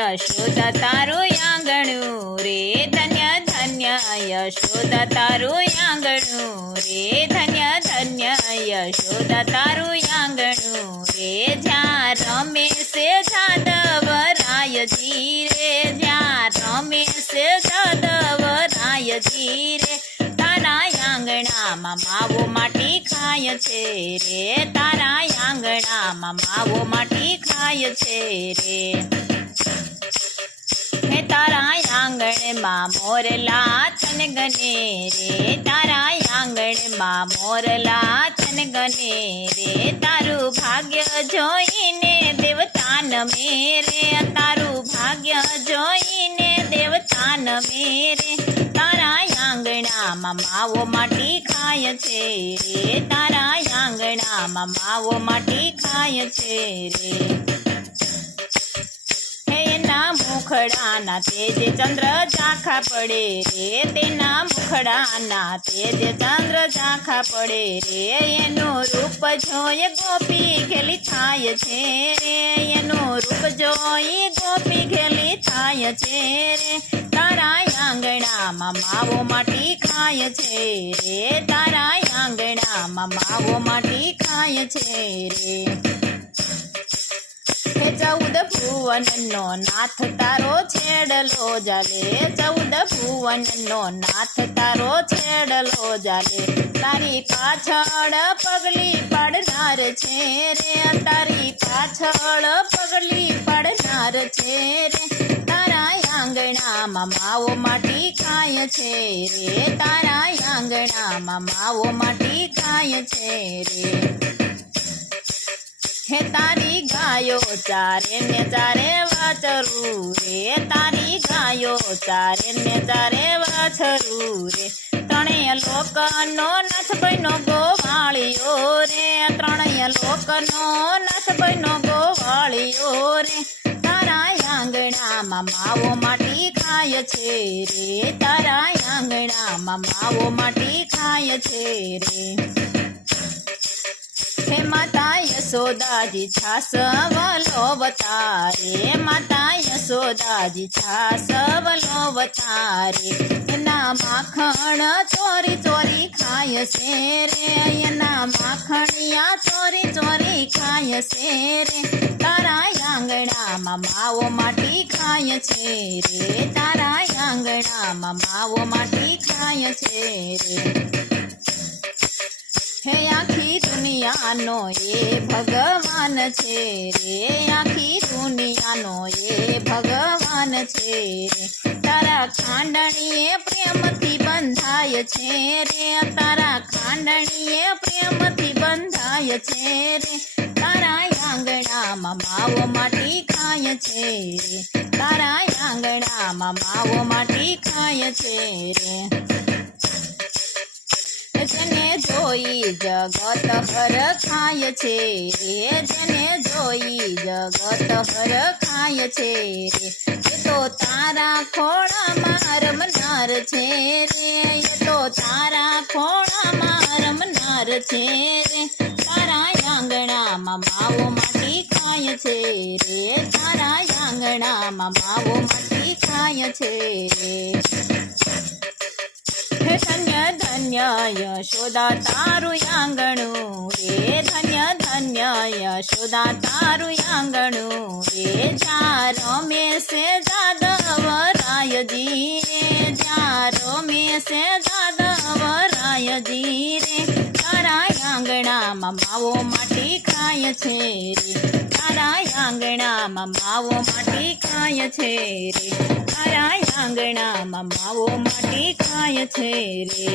યશોદા તારું આંગણું રે, ધન્ય ધન્ય યશોદા તારું આંગણું રે, ધન્ય ધન્ય યશોદા તારું આંગણું રે, જ્યાં રમે છે જાદવરાયજી રે, જ્યાં રમે છે જાદવરાયજી રે, તારા આંગણામાં માવો માટી ખાય છે રે, તારા આંગણામાં માવો માટી ખાય છે રે, હે તારા આંગણમાં મોરલા થનગને રે, તારા આંગણમાં મોરલા થનગને રે, તારું ભાગ્ય જોઈને દેવતા નમે રે, તારું ભાગ્ય જોઈને દેવતા નમે રે, તારા આંગણામાં માવો માટી ખાય છે રે, તારા આંગણામાં માવો માટી ખાય છે રે, તેના મુખડાના તેજે ચંદ્ર ઝાંખા પડે રે, તેના મુખડાના તેજે ચંદ્ર ઝાંખા પડે રે, એનું રૂપ જોઈ ગોપી ઘેલી થાય છે રે, એનું રૂપ જોઈ ગોપી ઘેલી થાય છે રે, તારા આંગણામાં માવો માટી ખાય છે રે, તારા આંગણામાં માવો માટી ખાય છે રે, હે 14 ભુવનનો નાથ તારો છેડલો જાલે, 14 ભુવનનો નાથ તારો છેડલો જાલે, તારી પાછળ પગલી પાડનાર છે રે, તારી પાછળ પગલી પાડનાર છે રે, તારા આંગણામાં માવો માટી ખાય છે રે, તારા આંગણામાં માવો માટી ખાય છે રે, હે તારી ગાયો ચારે ને ચારે વાછરું રે, તારી ગાયો ચારે ને ચારે વાછરું રે, ત્રણેય લોકનો નાથ બન્યો ગોવાળિયો રે, ત્રણેય લોકનો નાથ બન્યો ગોવાળિયો રે, તારા આંગણામાં માવો માટી ખાય છે રે, તારા આંગણામાં માવો માટી ખાય છે રે, હે માતા યશોદાજી છાસ વલોવતારે, માતા યશોદાજી છાસ વલોવતારે, એના માખણ ચોરી ચોરી ખાય છે રે, એના માખણિયા ચોરી ચોરી ખાય છે રે, તારા આંગણામાં માવો માટી ખાય છે રે, તારા આંગણામાં માવો માટી ખાય છે રે, હે આખી દુનિયાનો એ ભગવાન છે રે, આખી દુનિયાનો એ ભગવાન છે રે, તારા ખાંડણીએ પ્રેમથી બંધાય છે રે, તારા ખાંડણીએ પ્રેમથી બંધાય છે રે, તારા આંગણામાં માવો માટી ખાય છે રે, તારા આંગણામાં માવો માટી ખાય છે રે, જેને જોઈ જગત હર ખાય છે રે, જેને જોઈ જગત હર ખાય છે રે, એ તો તારા ખોળામાં રમનાર છે રે, એ તો તારા ખોળામાં રમનાર છે રે, તારા આંગણામાં માવો માટી ખાય છે રે, તારા આંગણામાં માવો માટી ખાય છે રે, હે ધન્ય ધન્ય યશોદા તારું આંગણું રે, ધન્ય ધન્ય યશોદા તારું આંગણું રે, જ્યાં રમે છે જાદવરાયજી રે, જ્યાં રમે છે જાદવરાયજી રે, તારા આંગણામાં માવો માટી ખાય છે રે, તારા આંગણામાં માવો માટી ખાય છે રે, તારા આંગણામાં માવો માટી ખાય છે રે.